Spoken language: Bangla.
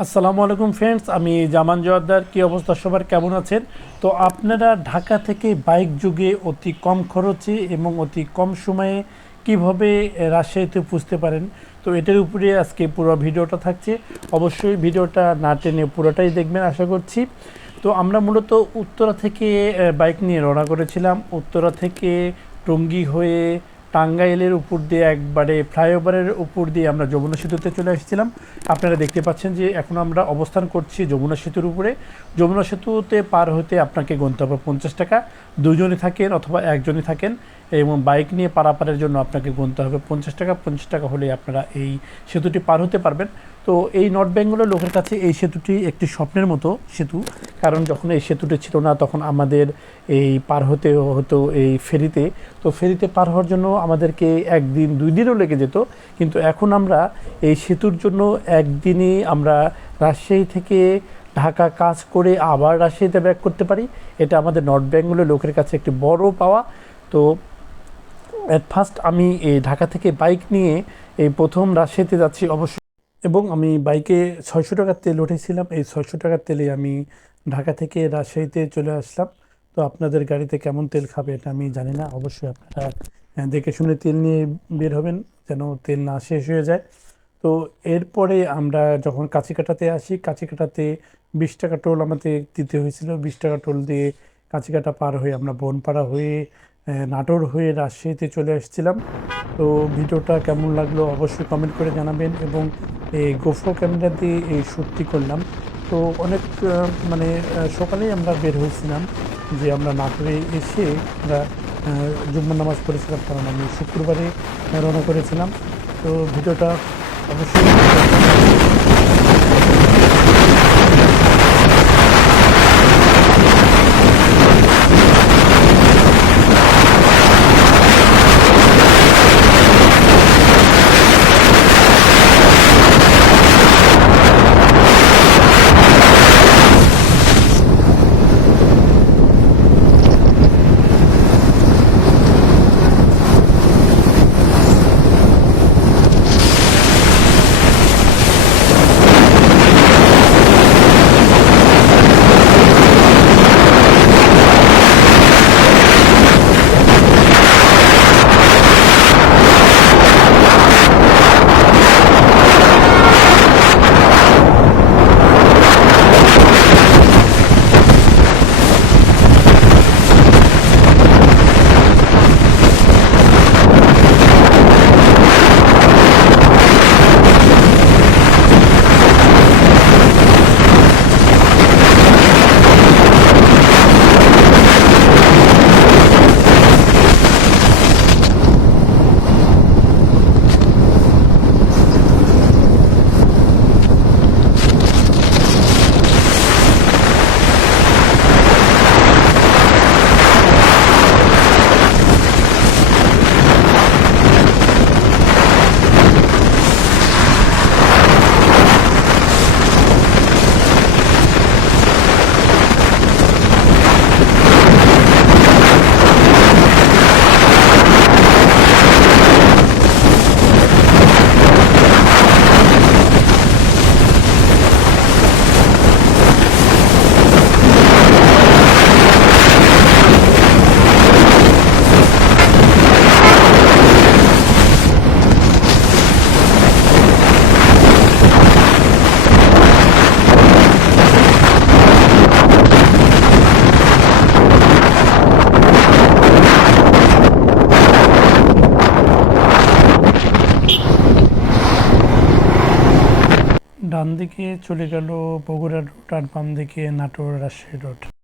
আসসালামু আলাইকুম ফ্রেন্ডস, আমি জামান জোয়ারদার। কি অবস্থা? সবার কেমন আছেন? তো আপনারা ঢাকা থেকে বাইক যুগে অতি কম খরচে এবং অতি কম সময়ে কীভাবে রাজশাহীতে পুষতে পারেন? তো এটার উপরে আজকে পুরো ভিডিওটা থাকছে। অবশ্যই ভিডিওটা না টেনে পুরোটাই দেখবেন, আশা করছি। তো আমরা মূলত উত্তরা থেকে বাইক নিয়ে রওনা করেছিলাম। উত্তরা থেকে টঙ্গী হয়ে টাঙ্গাইলের উপর দিয়ে একবারে ফ্লাইওভারের উপর দিয়ে আমরা যমুনা সেতুতে চলে এসেছিলাম। আপনারা দেখতে পাচ্ছেন যে এখন আমরা অবস্থান করছি যমুনা সেতুর উপরে। যমুনা সেতুতে পার হতে আপনাকে গুনতে হবে পঞ্চাশ টাকা। দুজনে থাকেন অথবা একজনে থাকেন এবং বাইক নিয়ে পারাপারের জন্য আপনাকে গুনতে হবে পঞ্চাশ টাকা পঞ্চাশ টাকা হলে আপনারা এই সেতুটি পার হতে পারবেন। তো এই নর্থ বেঙ্গলের লোকের কাছে এই সেতুটি একটি স্বপ্নের মতো সেতু। কারণ যখন এই সেতুটি ছিল না, তখন আমাদের এই পার হতে হতো এই ফেরিতে। তো ফেরিতে পার হওয়ার জন্য আমাদেরকে একদিন, দুই দিনও লেগে যেত। কিন্তু এখন আমরা এই সেতুর জন্য একদিনই আমরা রাজশাহী থেকে ঢাকা কাজ করে আবার রাজশাহীতে ব্যাক করতে পারি। এটা আমাদের নর্থ বেঙ্গলের লোকের কাছে একটি বড় পাওয়া। তো অ্যাট ফার্স্ট আমি এই ঢাকা থেকে বাইক নিয়ে এই প্রথম রাজশাহীতে যাচ্ছি অবশ্য এবং আমি বাইকে ছয়শো টাকার তেল উঠেছিলাম। এই ছয়শো টাকার তেলে আমি ঢাকা থেকে রাজশাহীতে চলে আসলাম। তো আপনাদের গাড়িতে কেমন তেল খাবে এটা আমি জানি না। অবশ্যই আপনারা দেখে শুনে তেল নিয়ে বের হবেন যেন তেল না শেষ হয়ে যায়। তো এরপরে আমরা যখন কাছিকাটাতে আসি, কাছিকাটাতে বিশ টাকা টোল আমাদের দিতে হয়েছিল। বিশ টাকা টোল দিয়ে কাছিকাটা পার হয়ে আমরা বনপাড়া হয়ে নাটোর হয়ে রাজশাহীতে চলে এসেছিলাম তো ভিডিওটা কেমন লাগল অবশ্যই কমেন্ট করে জানাবেন এবং এই গোফো ক্যামেরা দিয়ে এই শ্যুটটি করলাম। তো অনেক মানে সকালেই আমরা বের হয়েছিলাম যে আমরা নাটোরে এসে আমরা জুম্মা নামাজ পড়েছিলাম কারণ আমি শুক্রবারে রওনা করেছিলাম। তো ভিডিওটা অবশ্যই ডান দিকে চলে গেল বগুড়া রোড আর বাম দিকে নাটোর রাজশাহী রোড।